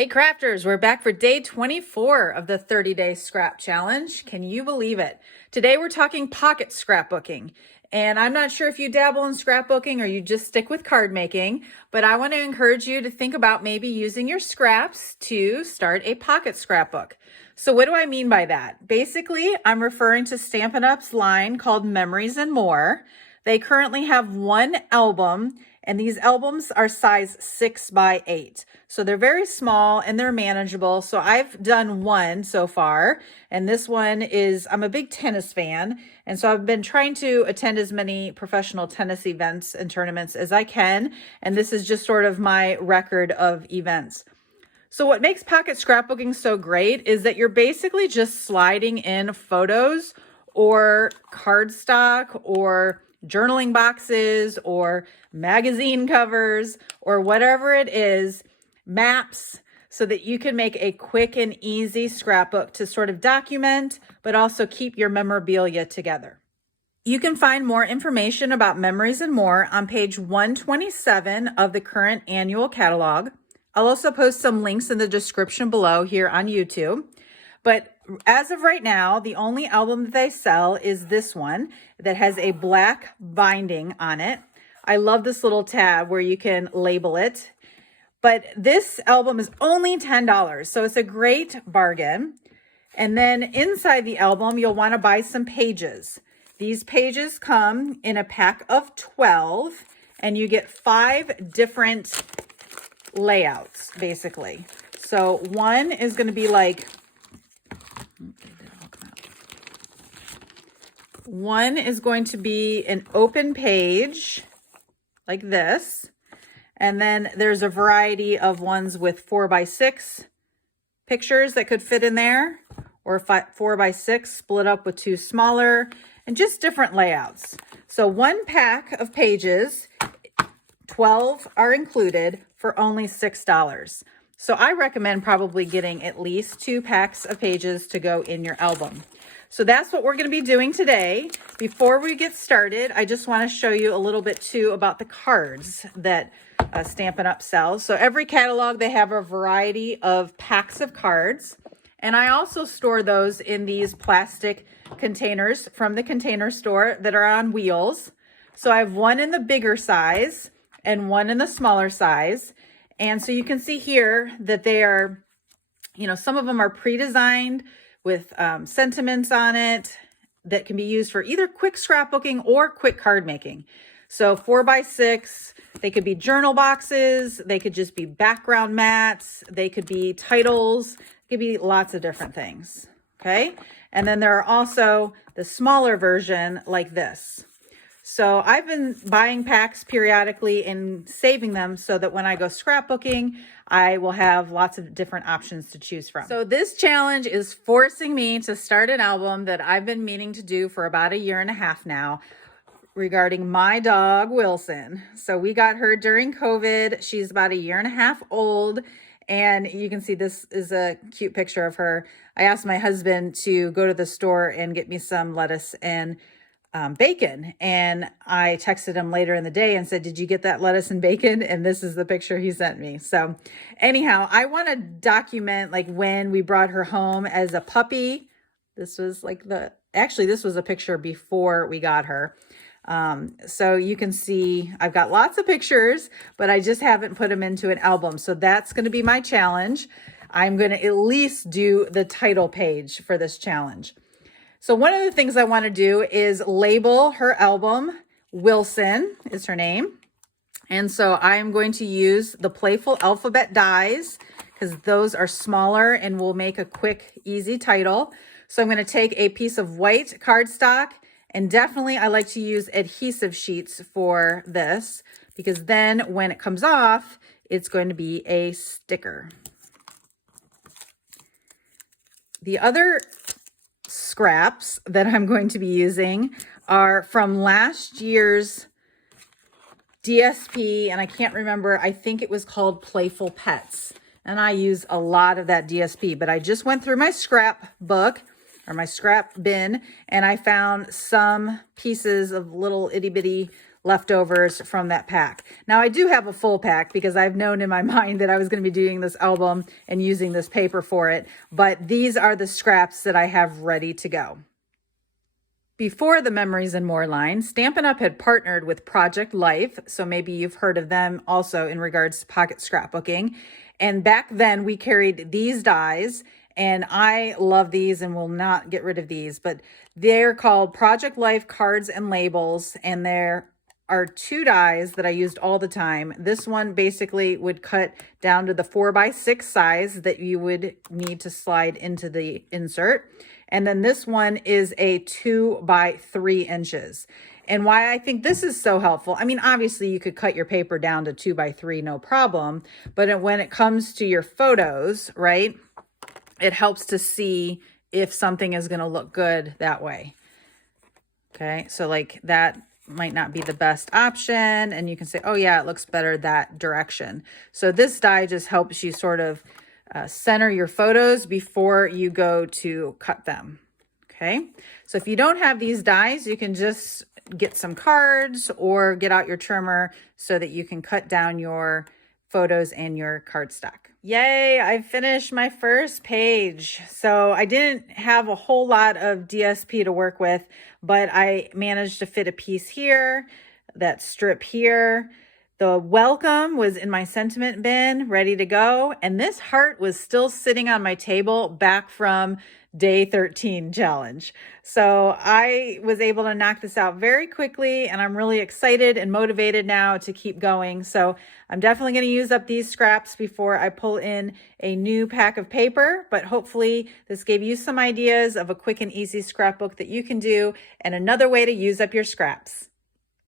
Hey crafters, we're back for day 24 of the 30-day scrap challenge. Can you believe it? Today we're talking pocket scrapbooking. And I'm not sure if you dabble in scrapbooking or you just stick with card making, but I want to encourage you to think about maybe using your scraps to start a pocket scrapbook. So what do I mean by that? Basically, I'm referring to Stampin' Up's line called Memories and More. They currently have one album, and these albums are size 6x8. So they're very small and they're manageable. So I've done one so far, and this one is, I'm a big tennis fan. And so I've been trying to attend as many professional tennis events and tournaments as I can. And this is just sort of my record of events. So what makes pocket scrapbooking so great is that you're basically just sliding in photos or cardstock or journaling boxes or magazine covers or whatever it is, maps, so that you can make a quick and easy scrapbook to sort of document, but also keep your memorabilia together. You can find more information about Memories and More on page 127 of the current annual catalog. I'll also post some links in the description below here on YouTube. But as of right now, the only album that they sell is this one that has a black binding on it. I love this little tab where you can label it. But this album is only $10, so it's a great bargain. And then inside the album, you'll want to buy some pages. These pages come in a pack of 12, and you get 5 different layouts, basically. So one is going to be like, one is going to be an open page like this. And then there's a variety of ones with 4x6 pictures that could fit in there, or 4x6 split up with 2 smaller, and just different layouts. So one pack of pages, 12 are included for only $6. So I recommend probably getting at least 2 packs of pages to go in your album. So that's what we're going to be doing today. Before we get started, I just want to show you a little bit too about the cards that Stampin' Up sells. So every catalog, they have a variety of packs of cards. And I also store those in these plastic containers from the Container Store that are on wheels. So I have one in the bigger size and one in the smaller size. And so you can see here that they are, some of them are pre-designed with sentiments on it that can be used for either quick scrapbooking or quick card making. So 4x6, they could be journal boxes, they could just be background mats, they could be titles, it could be lots of different things, okay? And then there are also the smaller version like this. So I've been buying packs periodically and saving them so that when I go scrapbooking, I will have lots of different options to choose from. So this challenge is forcing me to start an album that I've been meaning to do for about 1.5 years now regarding my dog, Wilson. So we got her during COVID. She's about 1.5 years old. And you can see this is a cute picture of her. I asked my husband to go to the store and get me some lettuce and bacon. And I texted him later in the day and said, did you get that lettuce and bacon? And this is the picture he sent me. So anyhow, I want to document like when we brought her home as a puppy. This was like this was a picture before we got her. So you can see I've got lots of pictures, but I just haven't put them into an album. So that's going to be my challenge. I'm going to at least do the title page for this challenge. So one of the things I want to do is label her album. Wilson is her name. And so I'm going to use the Playful Alphabet dies because those are smaller and will make a quick, easy title. So I'm going to take a piece of white cardstock, and definitely I like to use adhesive sheets for this because then when it comes off, it's going to be a sticker. The other scraps that I'm going to be using are from last year's DSP, and I can't remember, I think it was called Playful Pets. And I use a lot of that DSP, but I just went through my scrapbook or my scrap bin, and I found some pieces of little itty bitty leftovers from that pack. Now I do have a full pack because I've known in my mind that I was going to be doing this album and using this paper for it, but these are the scraps that I have ready to go. Before the Memories and More line, Stampin' Up! Had partnered with Project Life, so maybe you've heard of them also in regards to pocket scrapbooking. And back then we carried these dies, and I love these and will not get rid of these, but they're called Project Life cards and labels, and there are 2 dies that I used all the time. This one basically would cut down to the 4x6 size that you would need to slide into the insert. And then this one is a 2x3 inches. And why I think this is so helpful, I mean, obviously you could cut your paper down to 2x3, no problem. But when it comes to your photos, right, it helps to see if something is going to look good that way. Okay, so like that might not be the best option. And you can say, oh yeah, it looks better that direction. So this die just helps you sort of center your photos before you go to cut them. Okay, so if you don't have these dies, you can just get some cards or get out your trimmer so that you can cut down your photos and your cardstock. Yay, I finished my first page. So I didn't have a whole lot of DSP to work with, but I managed to fit a piece here, that strip here. The welcome was in my sentiment bin, ready to go. And this heart was still sitting on my table back from day 13 challenge. So I was able to knock this out very quickly, and I'm really excited and motivated now to keep going. So I'm definitely going to use up these scraps before I pull in a new pack of paper, but hopefully this gave you some ideas of a quick and easy scrapbook that you can do and another way to use up your scraps.